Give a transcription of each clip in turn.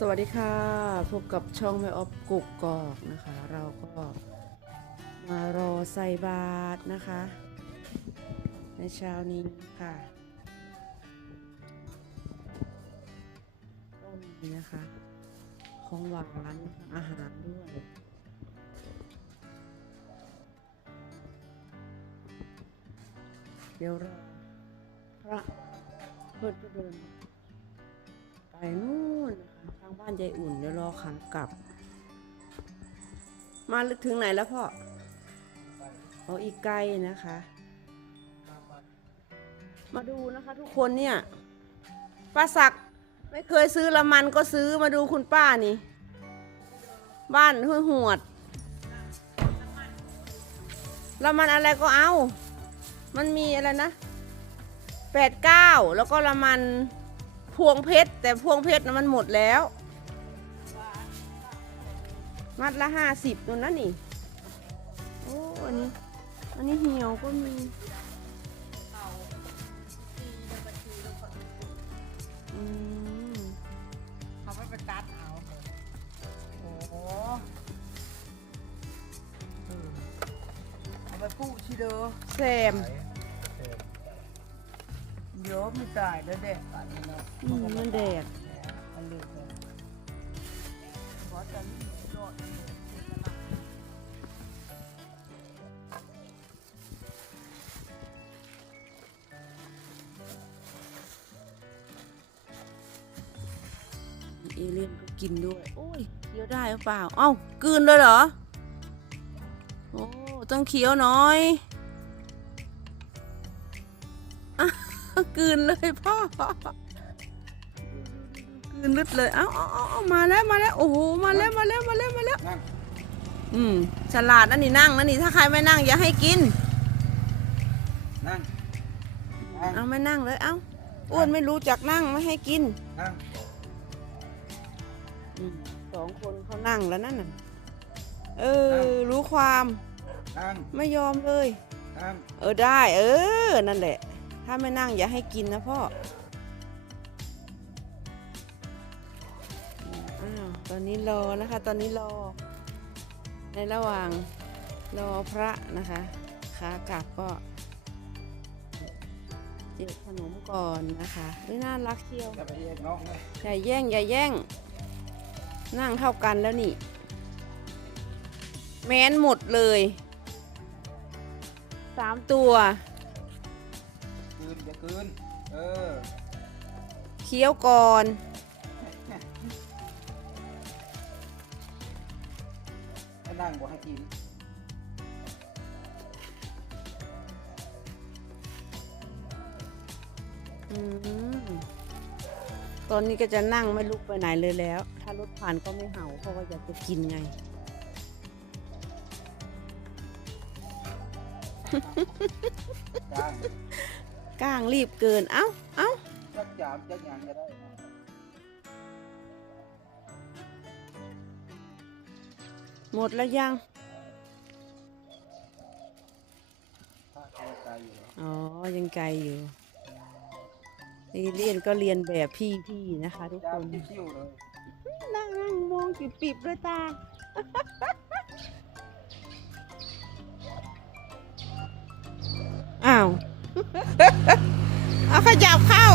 สวัสดีค่ะพบกับช่องแม่ออฟกุกกอกนะคะ เราก็มารอใส่บาตรนะคะ ในเช้านี้ค่ะก็มีนะคะ ของหวานอาหารด้วยเดี๋ยวเราพระเพื่อนเดินไปนู่นนะคะางบ้านยายอุ่นเดี๋ยวรอขากลับ มาลึกถึงไหนแล้วพ่อเอาอีกไกลนะคะ มาดูนะคะทุกคนเนี่ยป้าศักดิ์ไม่เคยซื้อละมันก็ซื้อมาดูคุณป้านี่ บ้านห้วยหวดละมันอะไรก็เอา มันมีอะไรนะแปดเก้าแล้วก็ละมัน พวงเพชรแต่พวงเพชรนะมันหมดแล้ว มัดละห้าสิบนู่นนะนี่ โอ้อันนี้ อันนี้เหี่ยวก็มีอืมเขาไม่ไปตัดเอา โอ้โหเออเอาไปปูชิเดอแซมเดี๋ ยวไม่ตายแล้วเด็กป่านเนาะอืมมันแดดมันเลือกเลยเพราะจะมีโดดมันเลยเอเลี่ยนก็กินด้วย โอ้ยเคี้ยวได้หรือเปล่า เอ้า กืนเลยเหรอ โอ้ ต้องเคี้ยวน้อย กลืนเลยพ่อกลืนลึดเลยเอ้าเอ้าเอ้าเอ้ามาแล้วมาแล้วโอ้โหมาแล้วมาแล้วมาแล้วมาแล้วนั่งอืมฉลาดนั่นนี่นั่งนั่นนี่ถ้าใครไม่นั่งอย่าให้กิน นั่งนั่งเอาไม่นั่งเลยเอ้าอ้วนไม่รู้จักนั่งไม่ให้กินนั่งอืมสองคนเขานั่งแล้วนั่นน่ะเออ รู้ความนั่งไม่ยอมเลยนั่งเออได้ เออ นั่นแหละ ถ้าไม่นั่งอย่าให้กินนะพ่อ อ้าว ตอนนี้รอนะคะ ตอนนี้รอ ในระหว่างรอพระนะคะขากลับก็เจียวขนมก่อนนะคะไม่น่ารักเชียวจะไปเองน้องเลยอย่าแย่งอย่าแย่ง นั่งเท่ากันแล้วนี่ แม้นหมดเลยสามตัว คืนจะคืนเออเคี้ยวก่อน ให้นั่งบอกให้กินอืมตอนนี้ก็จะนั่งไม่ลุกไปไหนเลยแล้ว ถ้ารถผ่านก็ไม่เห่าเพราะว่าอยากจะกินไง จ้าง ก้างรีบเกิน เอ้าเอ้าจักจามจักหยังก็ได้หมดแล้วยังอ๋อ ยังไกลอยู่เอเลียนก็เรียนแบบพี่พี่นะคะทุกคนนั่งนั่งมองปิบๆด้วยตา ขยับเข้า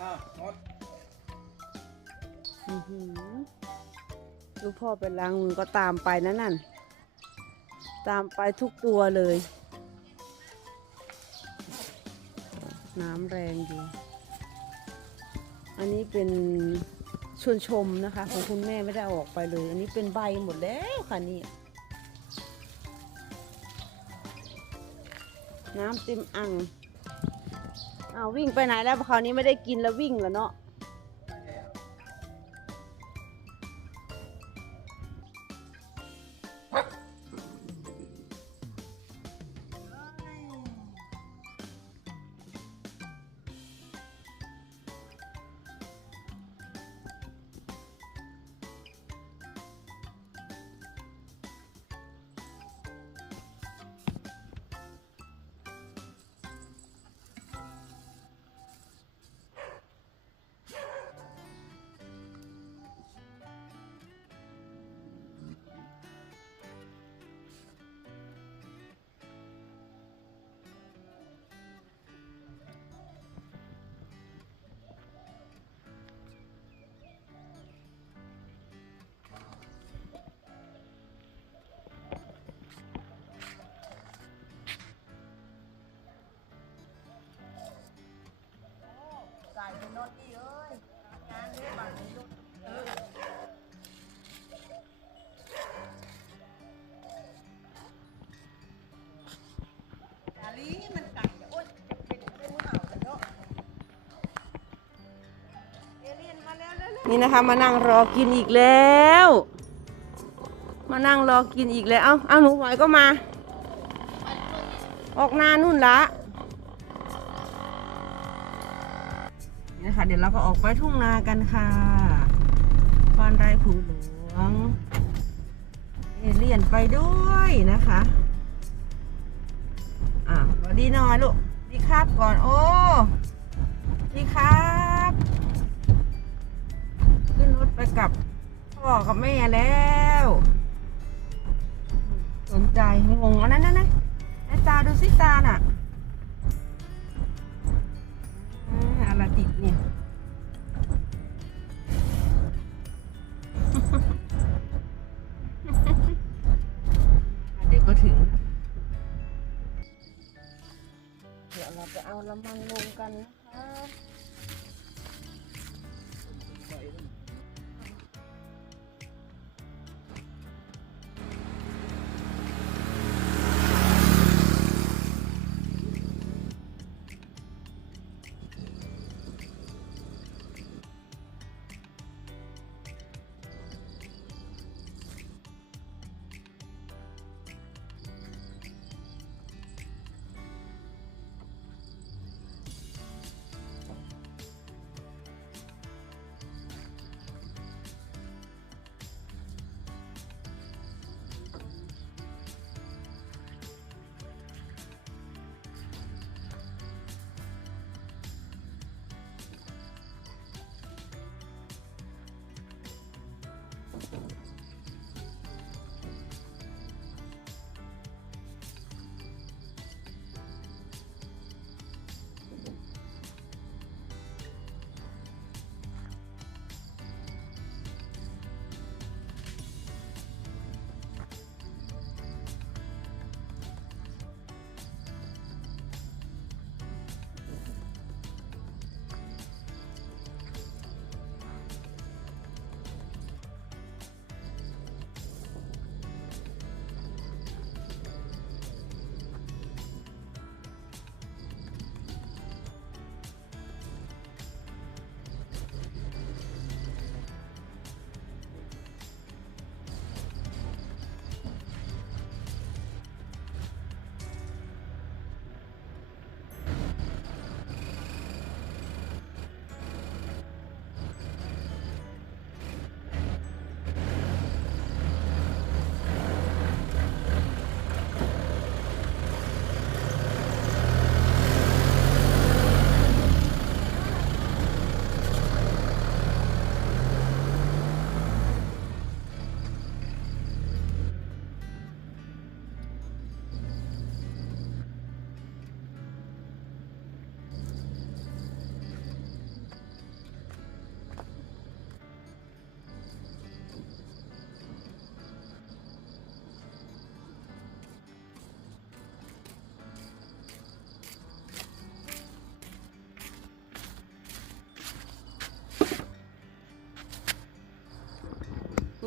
อ้าวหมดอื้อหือลูกพ่อเป็นล้างมือก็ตามไปนะนั่น ตามไปทุกตัวเลย น้ำแรงอยู่ อันนี้เป็นชวนชมนะคะ ของคุณแม่ไม่ได้อออกไปเลย อันนี้เป็นใบหมดแล้วค่ะนี่น้ำเต็มอ่างอ้าววิ่งไปไหนแล้วคราวนี้ไม่ได้กินแล้ววิ่งแล้วเนาะ นอนี่เอ้ยงานเยอะบางทีเออลีมันไก่โอ๊ยเป็นเป็นเห่าเนาะเอเลียนมาแล้วเร็วนี่นะคะมานั่งรอกินอีกแล้ว มานั่งรอกินอีกแล้ว เอ้า เอาหนูหอยก็มา ออกน้านู่นละ นะคะ เดี๋ยวเราก็ออกไปทุ่งนากันค่ะบ้านไร่ผูหลวงเอเลี่ยนไปด้วยนะคะอะสวัสดีหน่อยลูกดีครับก่อน โอ้ดีครับ ขึ้นรถไปกับพ่อกับแม่แล้ว สนใจงงอันนั้นนั่นะตาดูสิตาน่ะ เนี่ยอะเดี๋ยวก็ถึง เดี๋ยวเราไปเอาละมันลงกันนะคะ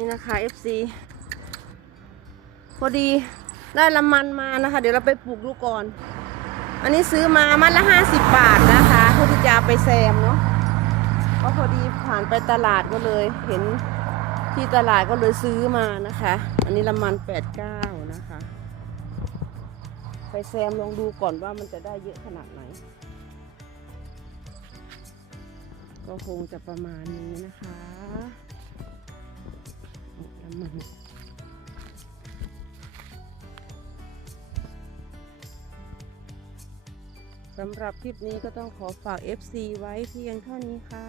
นี่นะคะ FC พอดีได้ละมันมานะคะ เดี๋ยวเราไปปลูกดูก่อน อันนี้ซื้อมามัดละห้าสิบบาทนะคะเพื่อที่จะไปแซมเนาะก็พอดีผ่านไปตลาดก็เลย เห็นที่ตลาดก็เลยซื้อมานะคะ อันนี้ละมันแปดเก้านะคะ ไปแซมลองดูก่อนว่ามันจะได้เยอะขนาดไหน ก็คงจะประมาณนี้นะคะ ละมันสำหรับคลิปนี้ก็ต้องขอฝาก FC ไว้เพียงเท่านี้ค่ะ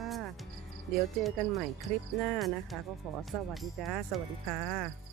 เดี๋ยวเจอกันใหม่คลิปหน้านะคะ ก็ขอสวัสดีจ้า สวัสดีค่ะ